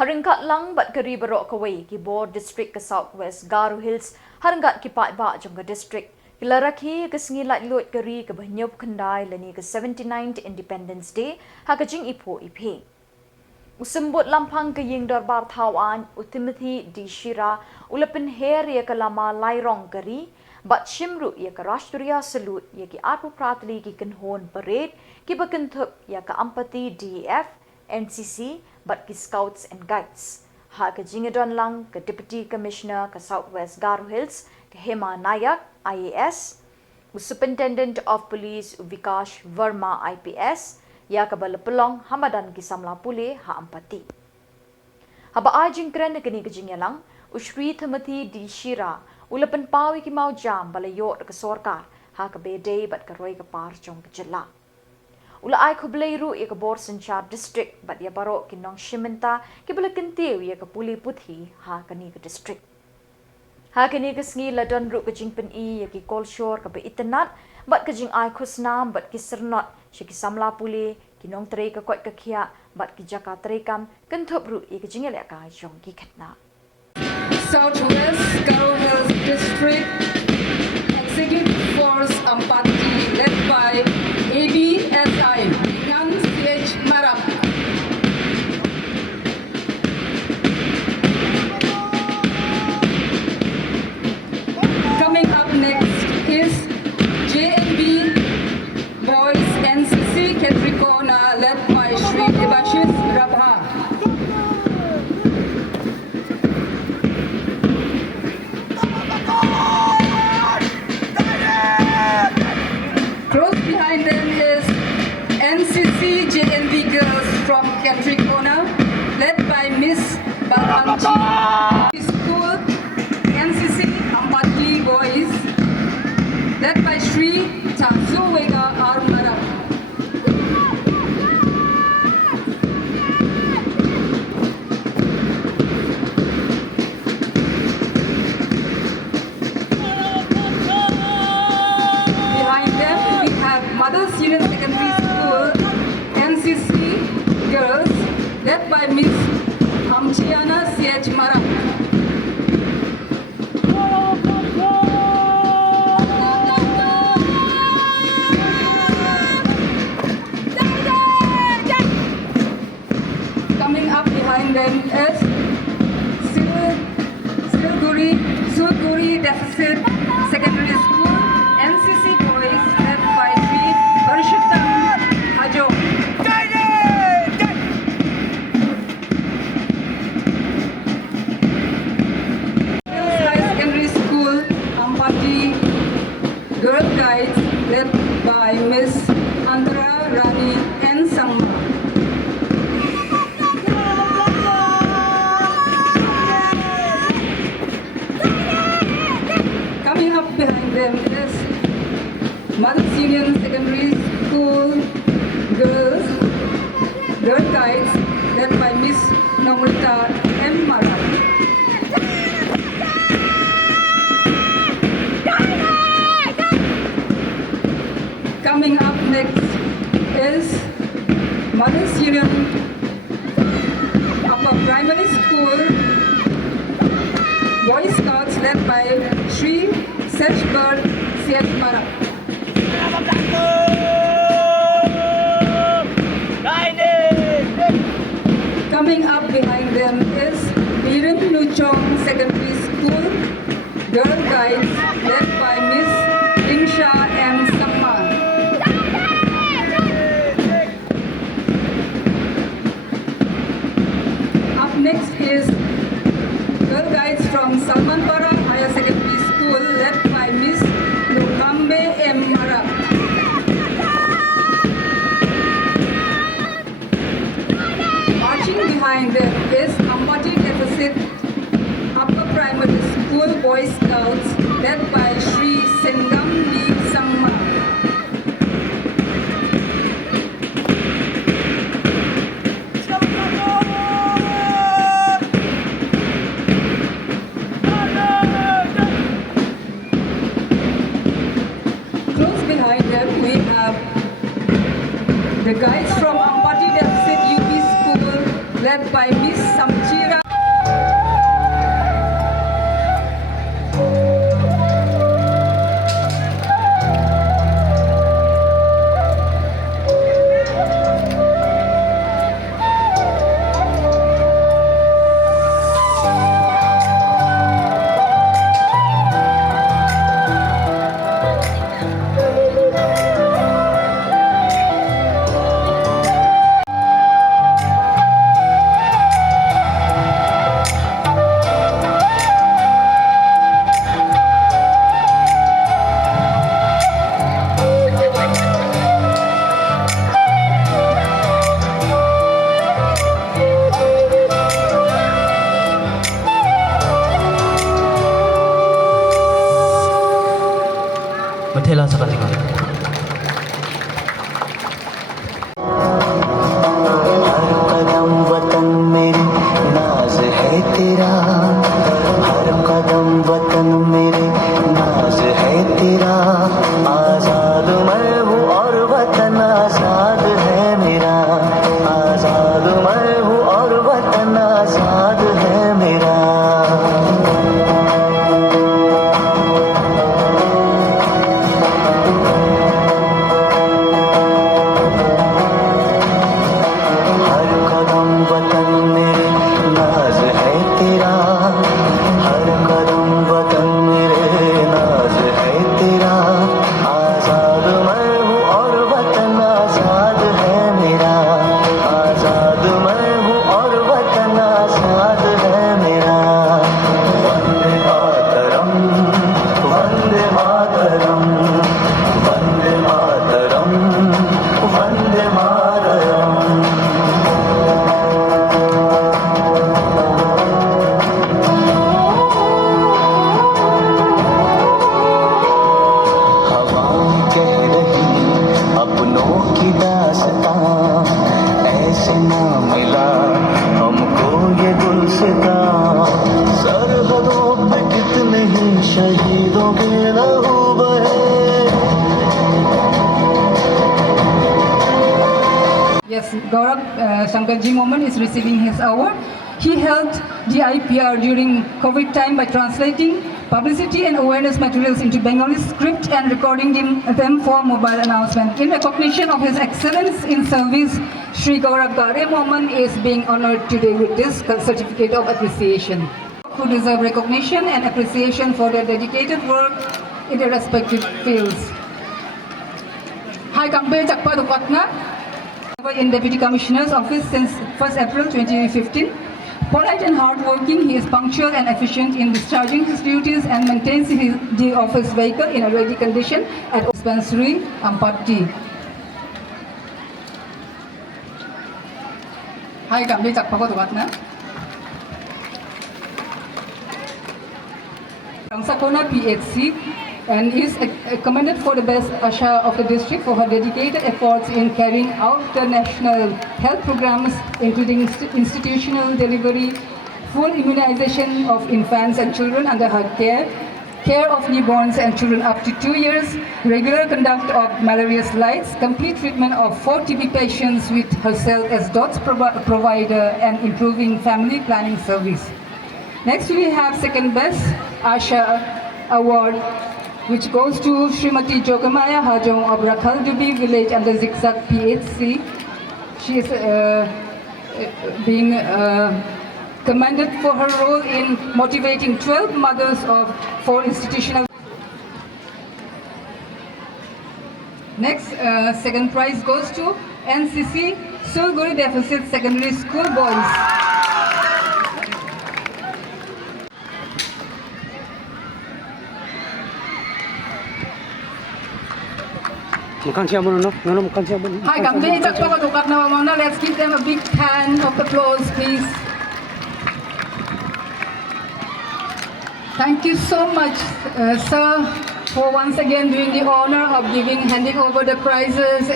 Haringkat lang bat kari barok kawai Khubor district ke Southwest Garo Hills haringkat ki ba jong ke district kila Rakhe ke Sngi Laitluid kari ke banyop kendai lani ke 79th Independence Day ha ke jing ipo ipe. Usembut lampang ke ying darbar tawan Timothy di Shira ulapen her ya ke lama lairong kari bat shimru ya ke Rashtriya Salut ya ki atu pratli ki kenhon parade ki bakentup ya ke Empathy DEF NCC bat ki Scouts and Guides. Ha ke Jingiatylli lang ke Deputy Commissioner ke Southwest Garo Hills ke Hema Nayak IAS, Superintendent of Police Vikash Verma IPS, ya ke Balapelong Hamadan ki Samla Pule ha Empathy. Haba a Jingkhraw ne kini ke Jingiatylli Ushri Timothy di Shira ulapan pawi ki mau jam balayot ke sorkar ha ke bedai bat ke roi ke par jong ke jela. Ula ai Khubor ya ke Khubor district bat ya baro ki nong shimenta ki bala kentiu ya ke puli puthi ha ke ni ke district. Ha ke ni ke Sngi ladon ru ke jingpen ya ki kolshor ke be itenat bat ke jing ai khusnam bat ki sernot shi ki Samla puli ki nong trei ke kot ke khia bat ki jaka trekam kenthop ru ya ke jingele ka jong ki khatna. Southwest Garo Hills District Executive Force Empathy led by ADSI Young CH Marap. Coming up next is JNB Boys NCC Ketrikona led by Shri Devashis Rabha. Close behind them is NCC JNV girls from Ketrikona, led by Miss Balhamji. School NCC Empathy boys, led by Shri Swgh Armara. Mothers Union Secondary School NCC girls led by Miss Amchiana CH Mara. Coming up behind them is Swgh Deficit Secondary School NCC boys led by Girl Guides led by Miss Antara Rani and Samla. Coming up behind them is Mothers Union Secondary School Girl Guides led by Miss Namrita and Mara. Coming up next is Mothers Union Upper Primary School Boy Scouts led by Shri Swgh CH Mara. Coming up behind them is Biren Nuchong Secondary School Girl Guides led by Miss Jingkhraw and Samla. Next is Girl Guides from Salmanpara Higher Secondary School led by Miss Nukambe M. Mara. Marching behind them is Empathy Deficit Upper Primary School Boy Scouts led by Shri Sengam Lee Samla. We have the guides from Empathy Deficit UP School led by Miss Samla. Chira. Mathela sa kalingan. हर कदम वतन मेरे नाज है तेरा, हर कदम वतन मेरे नाज है तेरा। आजाद मैं हूँ और वतन आजाद है मेरा, आजाद मैं हूँ और वतन आजाद है मेरा। Yes, Gaurav Shankarji Moman is receiving his award. He helped DIPR during COVID time by translating publicity and awareness materials into Bengali script and recording them for mobile announcement. In recognition of his excellence in service, Shri Gaurav Gare Moman is being honored today with this certificate of appreciation. Who deserve recognition and appreciation for their dedicated work in their respective fields. Hi, Kampe Chakpa Dupatna. In Deputy Commissioner's office since 1st April 2015. Polite and hardworking, he is punctual and efficient in discharging his duties and maintains the office vehicle in a ready condition at dispensary Ampatti. Hi, Kampe Chakpa Dupatna. Rangsakona PHC and is commended for the best Asha of the district for her dedicated efforts in carrying out the national health programs, including institutional delivery, full immunization of infants and children under her care of newborns and children up to 2 years, regular conduct of malaria slides, complete treatment of 4 TB patients with herself as DOTS provider, and improving family planning service. Next we have second best Asha award, which goes to Srimati Jogamaya Hajong of Rakhaldubi village under Zigzag PHC. She is being commended for her role in motivating 12 mothers of 4 institutional. Next, second prize goes to NCC Sulguri Deficit Secondary School Boys. Hi, let's give them a big hand of applause, please. Thank you so much, sir, for once again doing the honor of handing over the prizes.